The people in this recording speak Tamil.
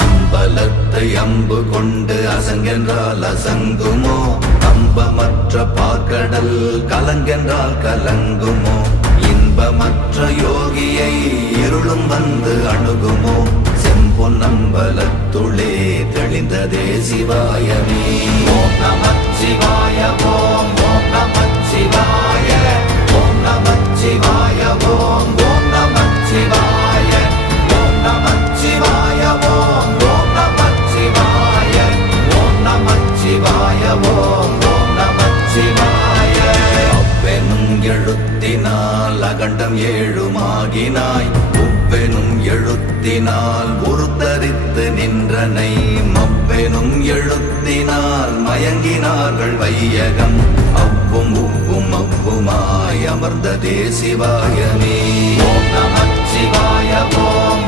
அம்பலத்தை அம்பு கொண்டு அசங்கென்றால் அசங்குமோ கம்பமற்ற பார்க்கடல் கலங்கென்றால் கலங்குமோ இன்பமற்ற யோகியை இருளும் வந்து அணுகுமோ செம்பொன்னம்பலத்துளே தெளிந்ததே சிவாயமே ஓம் நமச்சிவாய ஓம் ஓம் நமச்சிவாய ஓம் நமச்சிவாய ஓம் ஓம் நமச்சிவாய ஓம் நமச்சிவாய ஓம் ஓம் நமச்சிவாய ஓம் நமச்சிவாய ஓம் ஓம் நமச்சிவாய அவ்வெனும் எழுத்தினால் அகண்டம் ஏழுமாகினாய் உவ்வெனும் எழுத்தினால் உருத்தரித்து நின்றனை மவ்வெனும் எழுத்தினால் மயங்கினார்கள் வையகம் அவ்வும் உவ்வும் அவ்வுமாய் அமர்ந்ததே சிவாயமே ஓம் நமச்சிவாய ஓம்